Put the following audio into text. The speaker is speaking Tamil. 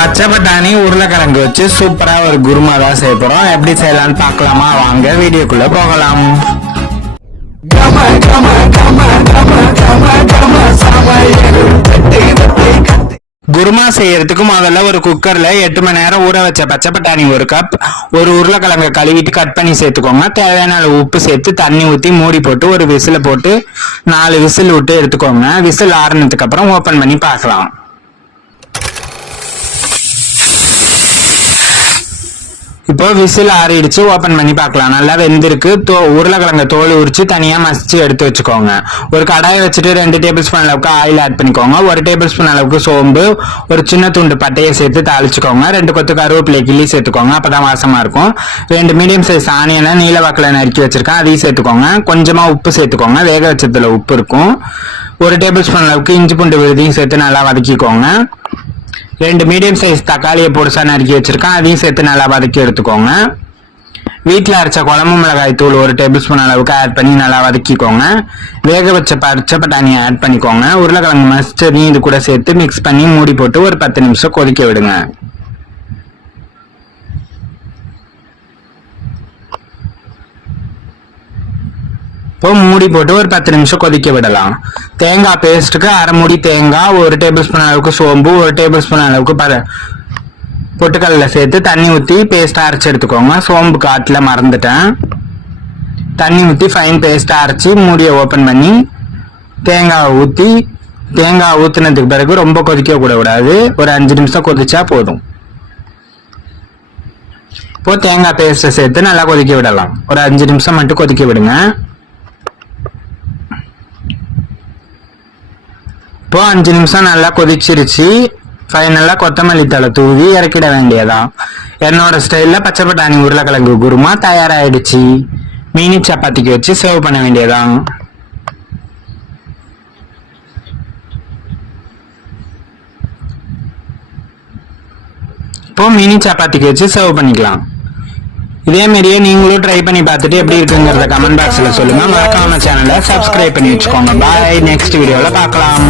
பச்சை பட்டாணி உருளைக்கிழங்கு வச்சு சூப்பரா ஒரு குருமா தான் செய்ய போறோம். எப்படி செய்யலாம்னு பார்க்கலாமா? வாங்க வீடியோக்குள்ள போகலாம். குருமா செய்யறதுக்கு முதல்ல ஒரு குக்கர்ல 8 மணி நேரம் ஊற வச்ச பச்சை பட்டாணி 1 கப், ஒரு உருளைக்கிழங்கு கழுவிட்டு கட் பண்ணி சேர்த்துக்கோங்க. தேவையான அளவு உப்பு சேர்த்து தண்ணி ஊற்றி மூடி போட்டு ஒரு விசில போட்டு 4 விசில் விட்டு எடுத்துக்கோங்க. விசில் ஆறுனதுக்கு அப்புறம் ஓபன் பண்ணி பார்க்கலாம். இப்போ விசில் ஆறிடுச்சு, ஓபன் பண்ணி பார்க்கலாம். நல்லா வெந்திருக்கு. உருளைக்கிழங்கு தோல் உரிச்சு தனியா மசிச்சு எடுத்து வச்சுக்கோங்க. ஒரு கடாயை வச்சுட்டு 2 டேபிள் ஸ்பூன் அளவுக்கு ஆயில் ஆட் பண்ணிக்கோங்க. 1 டேபிள் ஸ்பூன் அளவுக்கு சோம்பு, ஒரு சின்ன துண்டு பட்டையை சேர்த்து தாளிச்சுக்கோங்க. 2 கொத்து கருவேப்பிலை கிள்ளி சேர்த்துக்கோங்க, அப்பதான் வாசமா இருக்கும். 2 மீடியம் சைஸ் ஆனியனை நீல வாக்குல நறுக்கி வச்சிருக்கேன், அதையும் சேர்த்துக்கோங்க. கொஞ்சமா உப்பு சேர்த்துக்கோங்க, வேக வச்சதுல உப்பு இருக்கும். 1 டேபிள் ஸ்பூன் அளவுக்கு இஞ்சி பூண்டு விழுதையும் சேர்த்து நல்லா வதக்கிக்கோங்க. 2 மீடியம் சைஸ் தக்காளியை பொடிசா நறுக்கி வச்சிருக்கேன், அதையும் சேர்த்து நல்லா வதக்கி எடுத்துக்கோங்க. வீட்டில் அரைச்ச குழம்பு மிளகாய் தூள் 1 டேபிள் ஸ்பூன் அளவுக்கு ஆட் பண்ணி நல்லா வதக்கிக்கோங்க. வேக வச்ச பச்சை பட்டாணியை ஆட் பண்ணிக்கோங்க. உருளைக்கிழங்கு மசிச்சதையும் இது கூட சேர்த்து மிக்ஸ் பண்ணி மூடி போட்டு ஒரு 10 நிமிஷம் கொதிக்க விடுங்க. இப்போ மூடி போட்டு ஒரு 10 நிமிஷம் கொதிக்க விடலாம். தேங்காய் பேஸ்ட்டுக்கு அரை மூடி தேங்காய், 1 டேபிள் ஸ்பூன் அளவுக்கு சோம்பு, 1 டேபிள் ஸ்பூன் அளவுக்கு பொட்டுக்கடலை சேர்த்து தண்ணி ஊற்றி பேஸ்ட் அரைச்சி எடுத்துக்கோங்க. சோம்பு காட்டில் மறந்துட்டேன். தண்ணி ஊற்றி ஃபைன் பேஸ்ட் அரைச்சி மூடியை ஓப்பன் பண்ணி தேங்காய் ஊற்றினதுக்கு பிறகு ரொம்ப கொதிக்க கூடாது, ஒரு 5 நிமிஷம் கொதிச்சா போதும். இப்போ தேங்காய் பேஸ்ட்டை சேர்த்து நல்லா கொதிக்க விடலாம். ஒரு 5 நிமிஷம் மட்டும் கொதிக்க விடுங்க. இப்போ 5 நிமிஷம் நல்லா கொதிச்சிருச்சு. ஃபைனலா கொத்தமல்லி தழை தூவி இறக்கிட வேண்டியதான். என்னோட ஸ்டைல்ல பச்சை பட்டாணி உருளைக்கிழங்கு குருமா தயாராயிடுச்சு. மினி சப்பாத்திக்கு வச்சு சர்வ் பண்ண வேண்டியதான். இப்போ மினி சப்பாத்திக்கு வச்சு சர்வ் பண்ணிக்கலாம். இதே மாதிரியே நீங்களும் ட்ரை பண்ணி பார்த்துட்டு எப்படி இருக்குங்கிறத கமெண்ட் பாக்ஸ்ல சொல்லுங்க. மறக்காம சேனலை சப்ஸ்கிரைப் பண்ணி வச்சுக்கோங்க. பாய், நெக்ஸ்ட் வீடியோல பார்க்கலாம்.